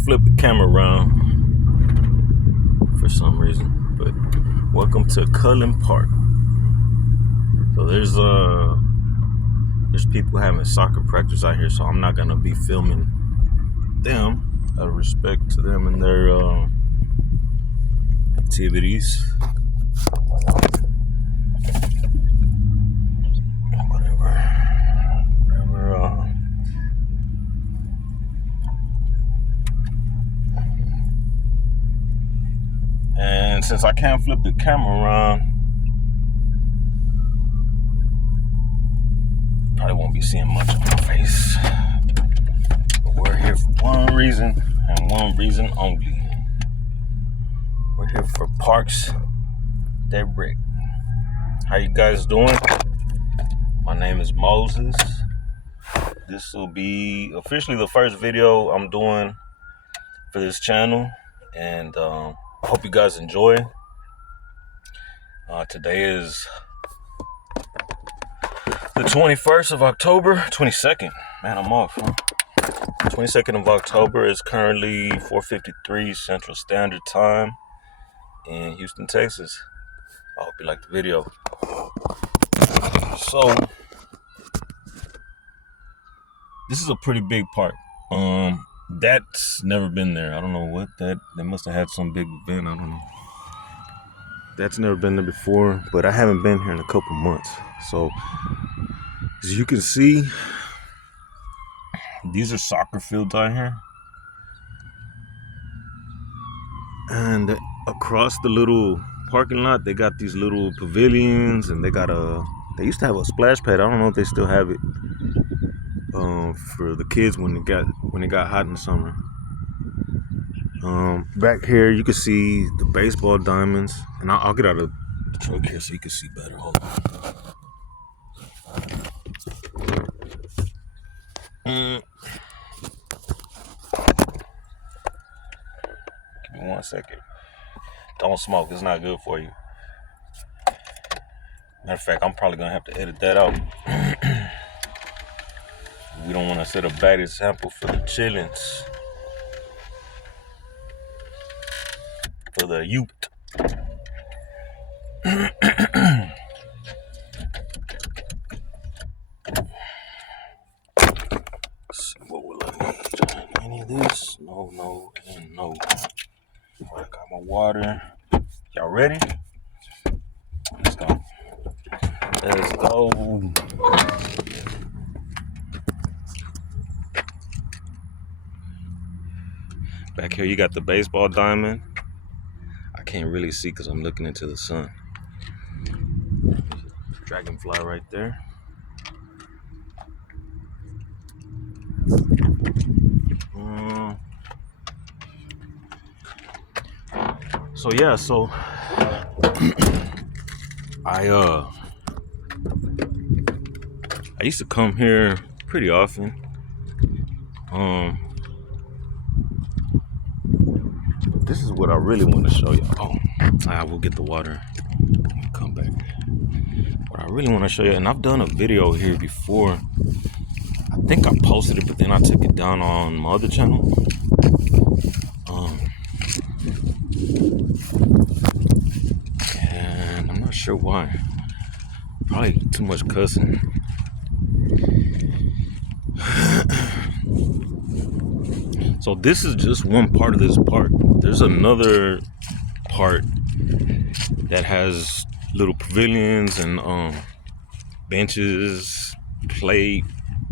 can't flip the camera around for some reason, but welcome to Cullen Park. So there's people having soccer practice out here, so I'm not gonna be filming them out of respect to them and their activities. Whatever. And since I can't flip the camera around, probably won't be seeing much of my face. But we're here for one reason and one reason only. We're here for Parks That Brick. How you guys doing? My name is Moses. This will be officially the first video I'm doing for this channel, and I hope you guys enjoy. Today is the 21st of October, 22nd. Man, I'm off, huh? 22nd of October is currently 4:53 Central Standard Time in Houston, Texas. I hope you like the video. So, this is a pretty big park. That's never been there. I don't know what they must have had some big event. I don't know. That's never been there before, but I haven't been here in a couple months. So, as you can see, these are soccer fields out here. And across the little parking lot, they got these little pavilions, and they used to have a splash pad. I don't know if they still have it, for the kids when it got hot in the summer. Back here, you can see the baseball diamonds, and I'll get out of the truck here so you can see better. Hold on. Give me 1 second. Don't smoke. It's not good for you. Matter of fact, I'm probably going to have to edit that out. We don't want to set a bad example for the chillins. For the youth. Let's see, what will I need? Any of this? No, and no. I got my water. Y'all ready? Let's go. Let's go. Back here, you got the baseball diamond. I can't really see because I'm looking into the sun. Dragonfly right there. So yeah, I used to come here pretty often. This is what I really want to show you. I will get the water. Come back. What I really want to show you, and I've done a video here before. I think I posted it, but then I took it down on my other channel. And I'm not sure why. Probably too much cussing. So this is just one part of this park. There's another part that has little pavilions and benches,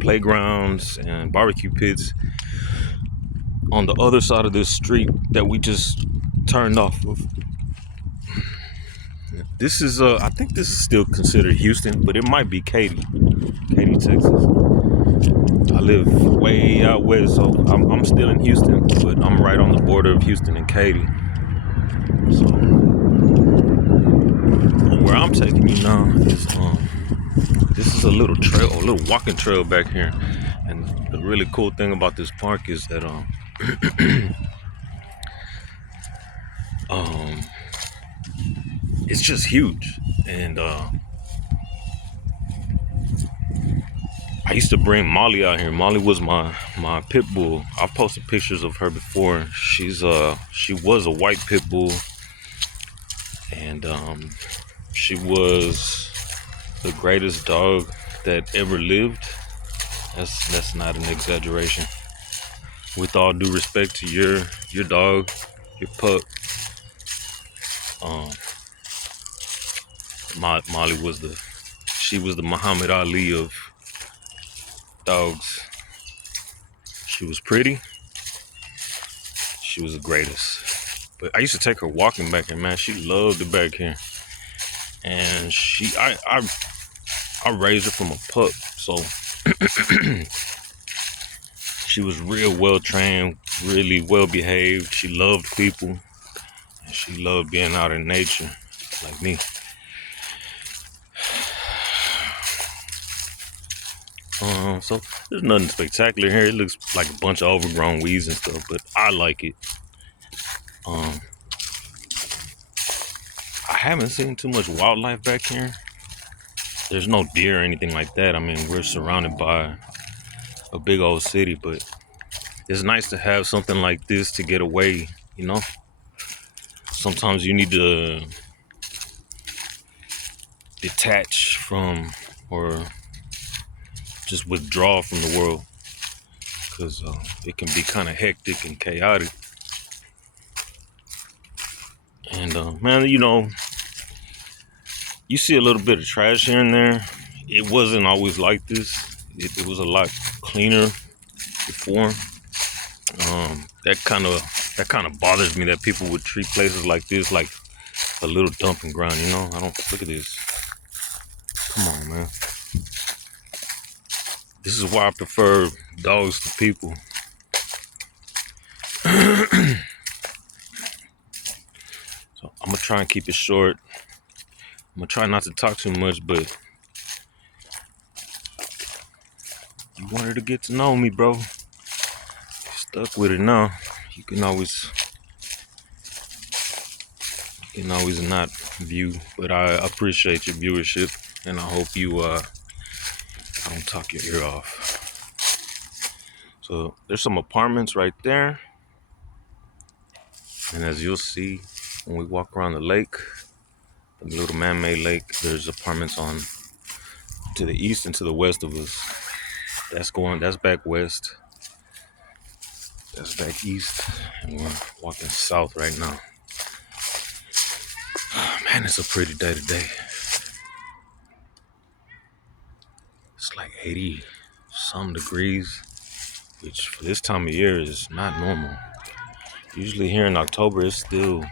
playgrounds, and barbecue pits on the other side of this street that we just turned off of. This is I think this is still considered Houston, but it might be Katy, Texas. I live way out west, so I'm still in Houston, but I'm right on the border of Houston and Katy. So where I'm taking you now is this is a little trail, a little walking trail back here. And the really cool thing about this park is that it's just huge, and I used to bring Molly out here. Molly was my pit bull. I've posted pictures of her before. She was a white pit bull, and she was the greatest dog that ever lived. That's not an exaggeration. With all due respect to your dog, your pup, um, Molly was the Muhammad Ali of dogs. She was pretty. She was the greatest. But I used to take her walking back here, man. She loved it back here. And I raised her from a pup, so she was real well trained, really well behaved. She loved people, and she loved being out in nature, like me. So there's nothing spectacular here. It looks like a bunch of overgrown weeds and stuff, but I like it. I haven't seen too much wildlife back here. There's no deer or anything like that. I mean, we're surrounded by a big old city, but it's nice to have something like this to get away, you know? Sometimes you need to detach from or just withdraw from the world because it can be kind of hectic and chaotic. And man, you see a little bit of trash here and there. It wasn't always like this. It was a lot cleaner before. That kind of bothers me that people would treat places like this like a little dumping ground. I don't look at this. Come on, man. This is why I prefer dogs to people. So I'm gonna try and keep it short. I'm gonna try not to talk too much, but you wanted to get to know me, bro. You're stuck with it now. You can always not view, but I appreciate your viewership, and I hope I don't talk your ear off. So there's some apartments right there, and as you'll see when we walk around the lake, the little man-made lake, there's apartments on to the east and to the west of us. That's back west. That's back east, and we're walking south right now. Man, it's a pretty day today. It's like 80 some degrees, which for this time of year is not normal. Usually here in October, it's still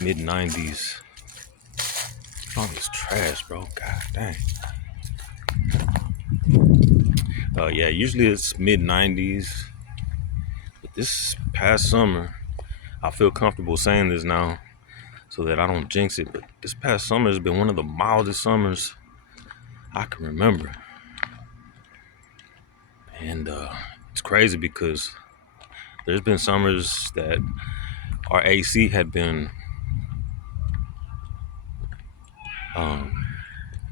mid 90s. All this trash, bro. God dang. Yeah, usually it's mid 90s. But this past summer, I feel comfortable saying this now so that I don't jinx it. But this past summer has been one of the mildest summers I can remember. And it's crazy because there's been summers that our AC had been,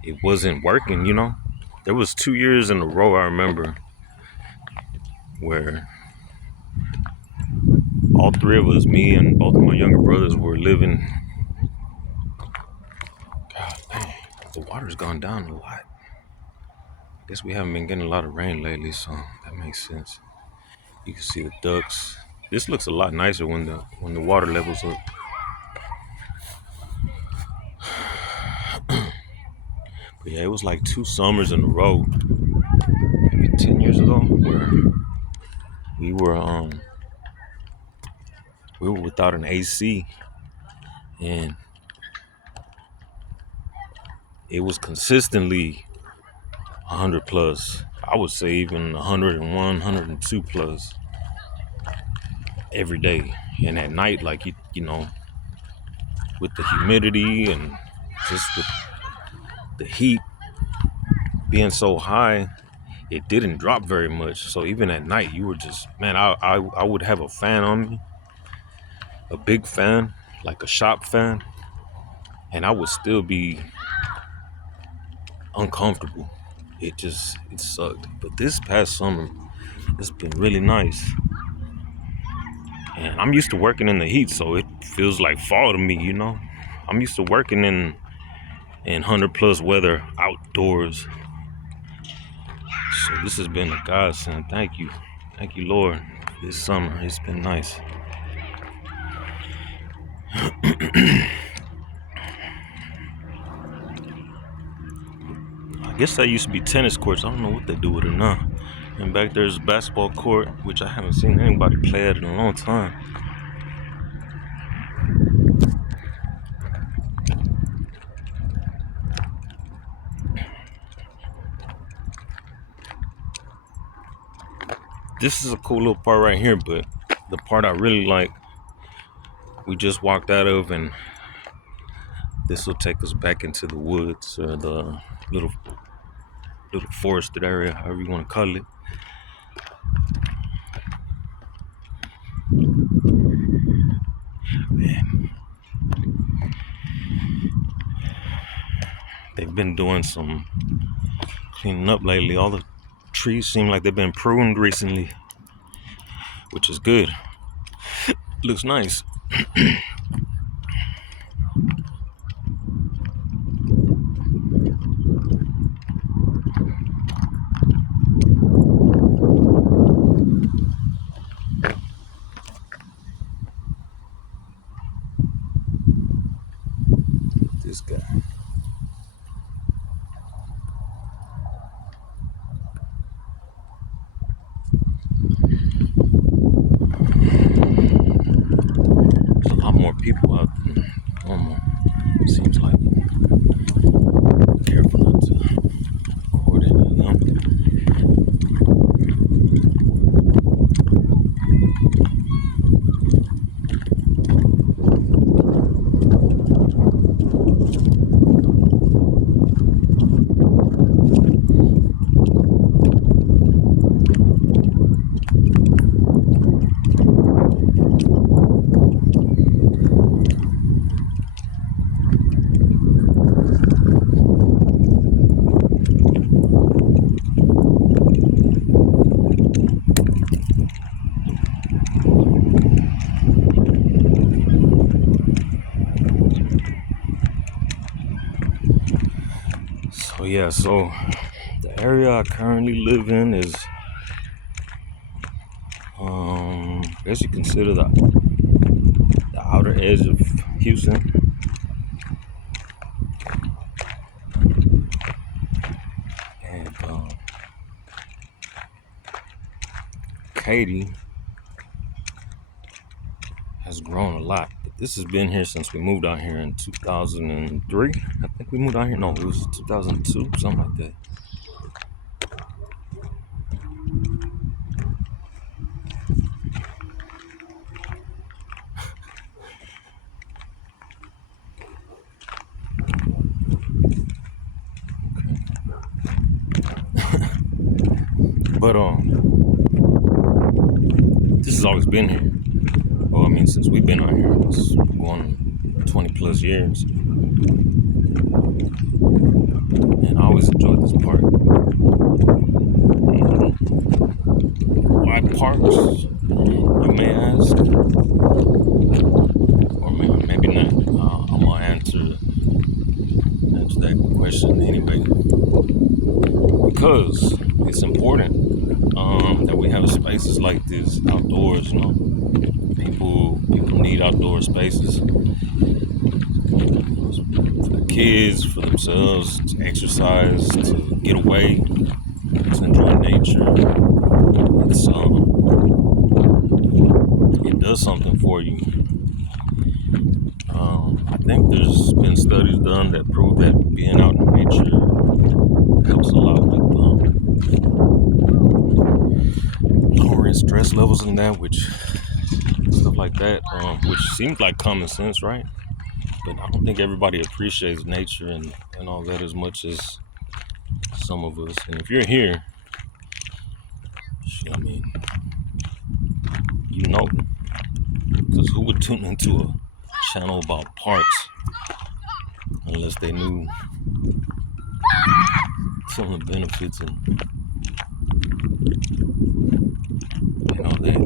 it wasn't working, There was 2 years in a row I remember where all three of us, me and both of my younger brothers, were living. God dang, the water's gone down a lot. I guess we haven't been getting a lot of rain lately, so that makes sense. You can see the ducks. This looks a lot nicer when the water levels up. But yeah, it was like 2 summers in a row, maybe 10 years ago, where we were without an AC, and it was consistently 100 plus. I would say even 101, 102 plus every day. And at night, like with the humidity and just with the heat being so high, it didn't drop very much. So even at night, you were just, man, I would have a fan on me, a big fan, like a shop fan, and I would still be uncomfortable. it sucked. But this past summer, it's been really nice. And I'm used to working in the heat, so it feels like fall to me, you know. I'm used to working in 100+ weather outdoors. So this has been a godsend. Thank you. Thank you, Lord. This summer, it's been nice. I guess that used to be tennis courts. I don't know what they do with it now. And back there's a basketball court, which I haven't seen anybody play at in a long time. This is a cool little part right here, but the part I really like, we just walked out of, and this will take us back into the woods or the little forested area, however you want to call it. Man, they've been doing some cleaning up lately. All the trees seem like they've been pruned recently, which is good. Looks nice. This guy. There's a lot more people out than normal. Seems like. Careful not to record any of them. So the area I currently live in is, I guess you consider the outer edge of Houston. And Katy has grown a lot. But this has been here since we moved out here in 2003. I think we moved out here. No, it was 2002, something like that. But this has always been here. Well, I mean, since we've been out here, it's going 20+ years. And I always enjoyed this park. Why parks, you may ask? Or maybe not. I'm gonna answer that question anyway. Because it's important that we have spaces like this outdoors, you know. People need outdoor spaces for the kids, for themselves, to exercise, to get away, to enjoy nature. It does something for you. I think there's been studies done that prove that being out in nature helps a lot with lowering stress levels and that, which stuff like that, which seems like common sense, right? But I don't think everybody appreciates nature and all that as much as some of us. And if you're here, I mean, you know, because who would tune into a channel about parks unless they knew some of the benefits, and they.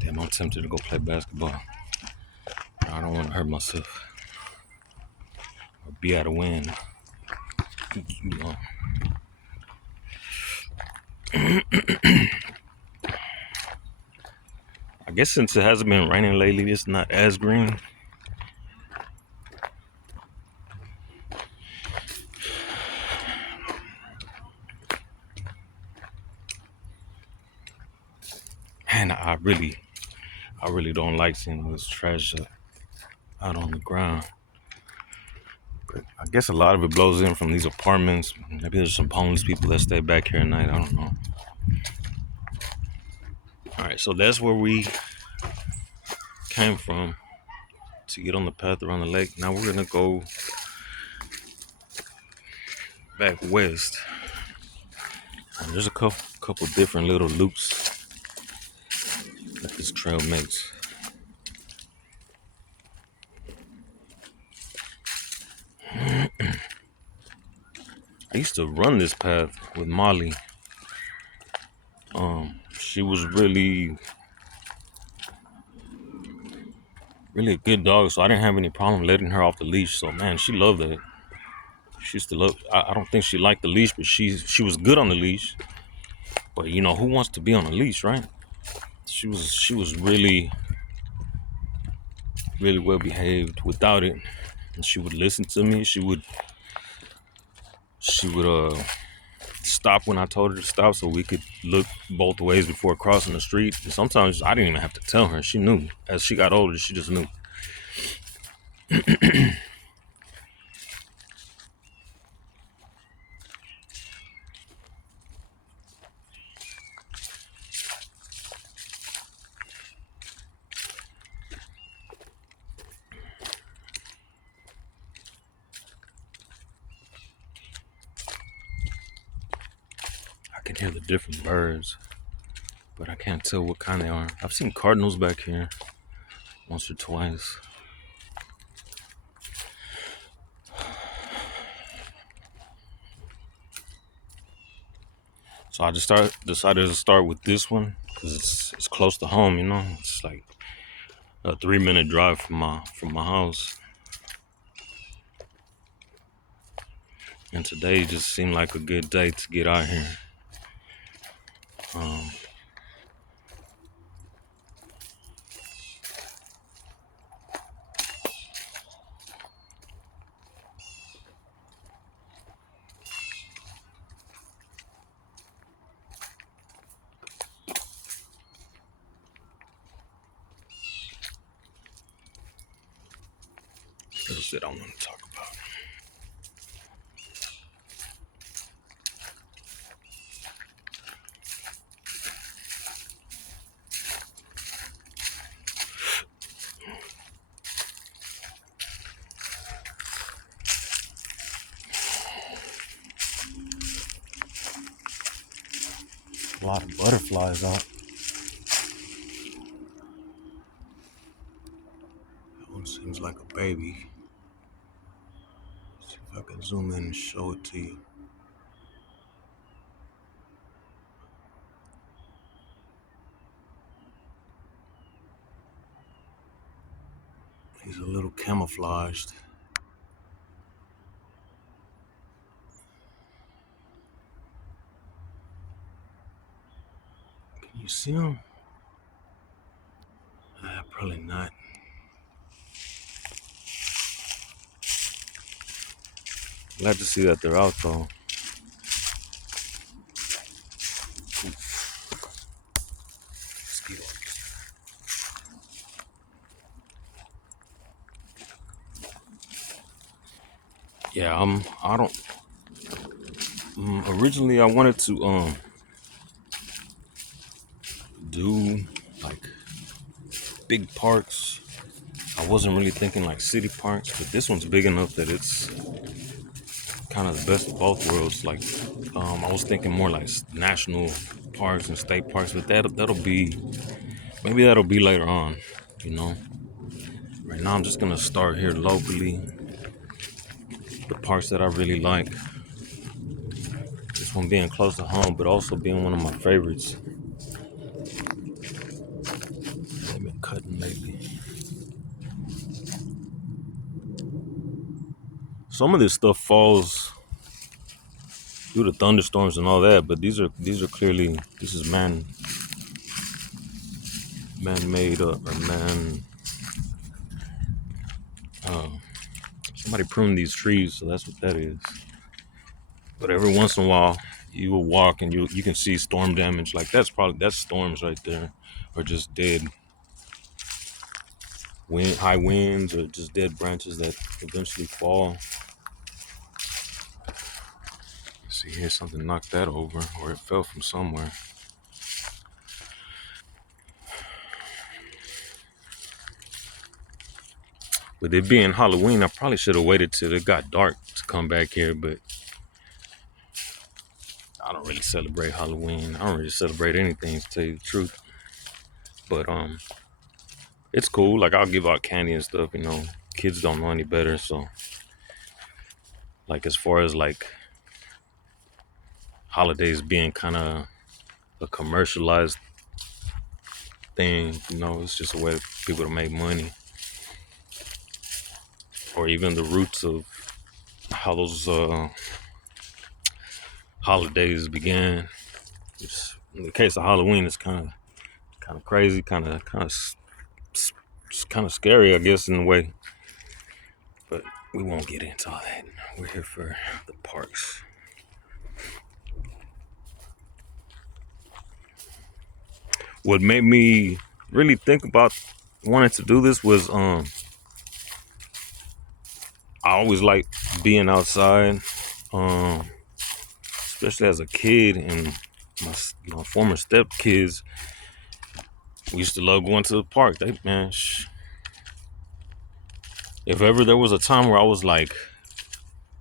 Damn, I'm tempted to go play basketball. I don't want to hurt myself or be out of wind. You know. I guess since it hasn't been raining lately, it's not as green. And I really don't like seeing this trash out on the ground. But I guess a lot of it blows in from these apartments. Maybe there's some homeless people that stay back here at night. I don't know. All right, so that's where we came from to get on the path around the lake. Now we're gonna go back west. And there's a couple different little loops that this trail makes. I used to run this path with Molly. She was really a good dog, so I didn't have any problem letting her off the leash. So man, she loved it. She used to love. I don't think she liked the leash, but she was good on the leash. But you know, who wants to be on a leash, right? She was really well behaved without it, and she would listen to me. She would stop when I told her to stop, so we could look both ways before crossing the street. And sometimes I didn't even have to tell her; she knew. As she got older, she just knew. I can hear the different birds, but I can't tell what kind they are. I've seen cardinals back here once or twice. So I just decided to start with this one because it's close to home. You know, it's like a 3-minute drive from my house. And today just seemed like a good day to get out here. Um, That's it I want to talk about. A lot of butterflies out. That one seems like a baby. See if I can zoom in and show it to you. He's a little camouflaged. Can you see him? Probably not. Glad to see that they're out though. Mosquito. Yeah, I don't. Originally, I wanted to do like big parks. I wasn't really thinking like city parks, but this one's big enough that it's kind of the best of both worlds. Like, I was thinking more like national parks and state parks, but that'll be maybe that'll be later on. you know. Right now, I'm just gonna start here locally. The parks that I really like. This one being close to home, but also being one of my favorites. They've been cutting lately. Some of this stuff falls due to thunderstorms and all that, but these are clearly, this is man-made or man. Uh, Somebody pruned these trees, so that's what that is. But every once in a while, you will walk and you can see storm damage. Like that's storms right there, or just dead high winds, or just dead branches that eventually fall. See here, something knocked that over, or it fell from somewhere. With it being Halloween, I probably should have waited till it got dark to come back here, but I don't really celebrate Halloween. I don't really celebrate anything, to tell you the truth. But it's cool. Like, I'll give out candy and stuff, you know. Kids don't know any better, so like, as far as like holidays being kind of a commercialized thing, you know, it's just a way for people to make money. Or even the roots of how those holidays began. In the case of Halloween, it's kind of crazy, kind of scary, I guess, in a way. But we won't get into all that. We're here for the parks. What made me really think about wanting to do this was I always liked being outside, especially as a kid, and my former stepkids. We used to love going to the park. If ever there was a time where I was like,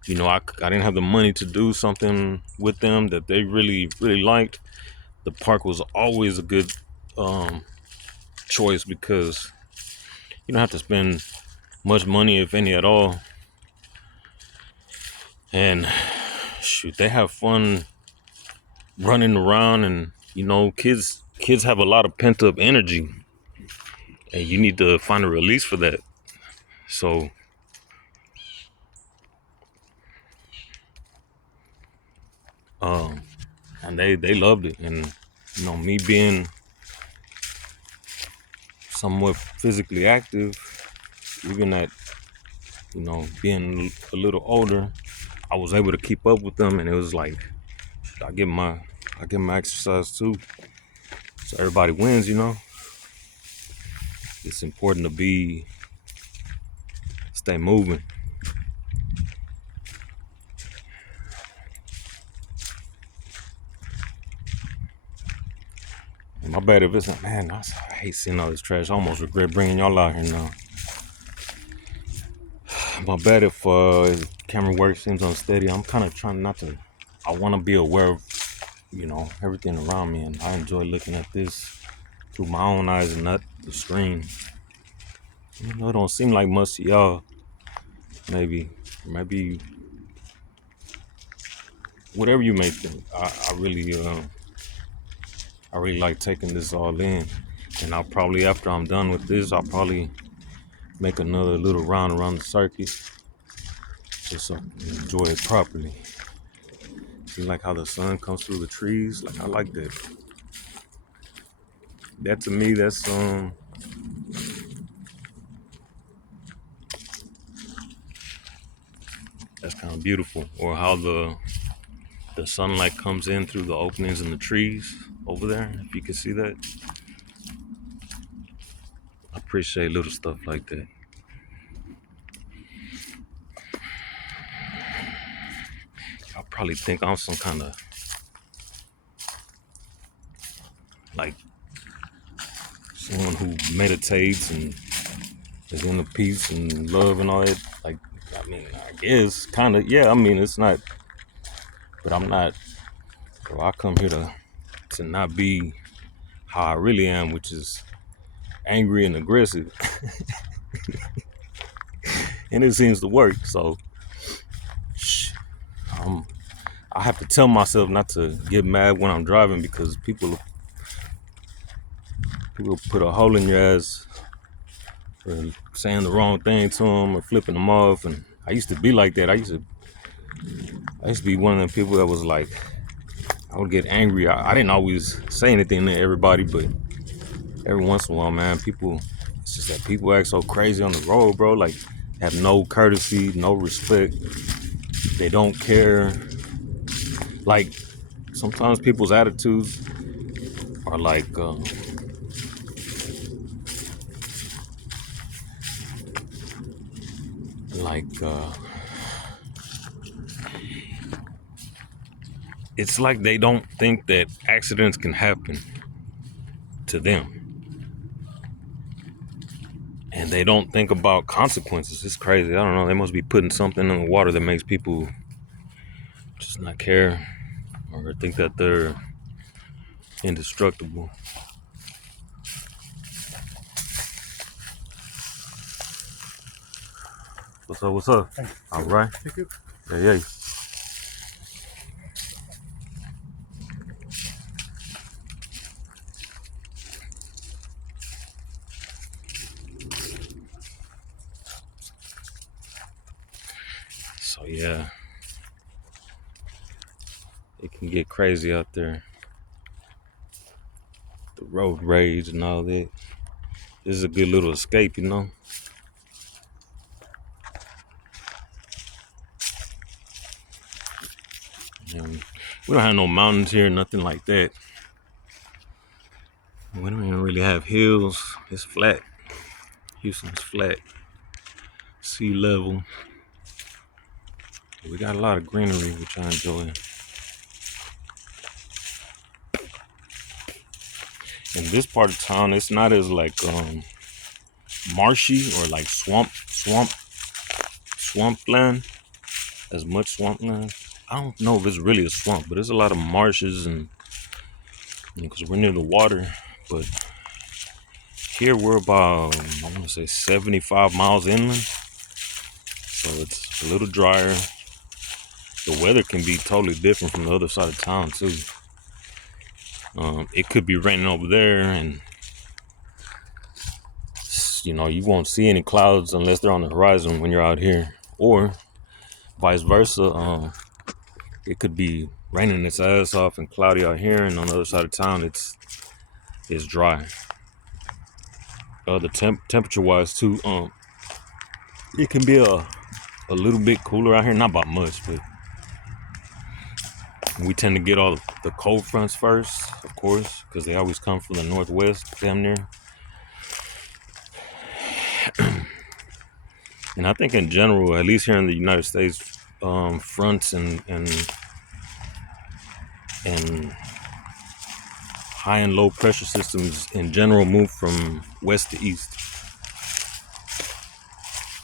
you know, I didn't have the money to do something with them that they really, really liked, the park was always a good choice, because you don't have to spend much money, if any at all. And shoot, they have fun running around, and you know, kids have a lot of pent up energy, and you need to find a release for that. So and they loved it. And you know, me being somewhat physically active, even at, you know, being a little older, I was able to keep up with them, and it was like I get my exercise too. So everybody wins, you know. It's important to stay moving. And my bad if it's not, man, I hate seeing all this trash. I almost regret bringing y'all out here now. My bad if camera work seems unsteady. I'm kind of trying not to. I want to be aware of, you know, everything around me, and I enjoy looking at this through my own eyes and not the screen. You know, it don't seem like much to y'all. Maybe whatever you may think. I really like taking this all in, and I'll probably, after I'm done with this, I'll probably make another little round around the circuit, just so I can enjoy it properly. See, like how the sun comes through the trees. Like, I like that. That, to me, that's kind of beautiful. Or how the sunlight comes in through the openings in the trees over there. If you can see that, I appreciate little stuff like that. Y'all probably think I'm some kind of like someone who meditates and is into peace and love and all that. Like, I mean, I guess kind of, yeah. I mean, it's not, but I'm not. Bro, I come here to not be how I really am, which is angry and aggressive. And it seems to work. So I have to tell myself not to get mad when I'm driving, because people put a hole in your ass for saying the wrong thing to them or flipping them off. And I used to be like that. I used to be one of them people that was like, I would get angry. I didn't always say anything to everybody, but every once in a while, man, it's just that people act so crazy on the road, bro. Like, have no courtesy, no respect. They don't care. Like, sometimes people's attitudes are like, it's like they don't think that accidents can happen to them. And they don't think about consequences. It's crazy. I don't know. They must be putting something in the water that makes people just not care or think that they're indestructible. What's up? What's up? Thank you. All right. Thank you. Yeah. So yeah, it can get crazy out there. The road rage and all that. This is a good little escape, you know. And we don't have no mountains here, nothing like that. We don't even really have hills. It's flat. Houston's flat. Sea level. We got a lot of greenery, which I enjoy. In this part of town, it's not as like marshy or like swampland, as much swampland. I don't know if it's really a swamp, but there's a lot of marshes, and because we're near the water. But here we're about, I want to say 75 miles inland, so it's a little drier. The weather can be totally different from the other side of town too. It could be raining over there, and you won't see any clouds unless they're on the horizon when you're out here, or vice versa. It could be raining its ass off and cloudy out here, and on the other side of town it's dry. The temperature wise too, it can be a little bit cooler out here, not by much, but we tend to get all the cold fronts first, of course, because they always come from the northwest, damn near. And I think in general, at least here in the United States, fronts and high and low pressure systems in general move from west to east.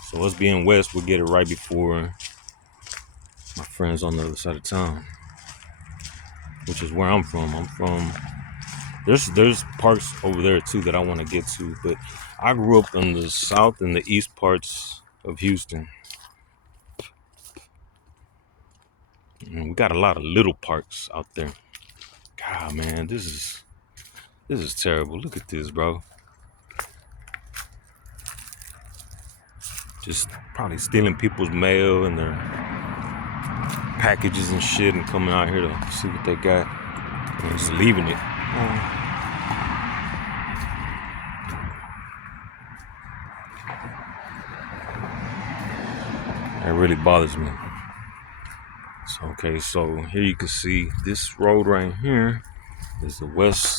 So us being west, we'll get it right before my friends on the other side of town, which is where I'm from. There's parks over there too that I want to get to, but I grew up in the south and the east parts of Houston. And we got a lot of little parks out there. God, man, this is terrible. Look at this, bro. Just probably stealing people's mail and their packages and shit, and coming out here to see what they got and just leaving it. That really bothers me. So, okay, so here you can see this road right here is the west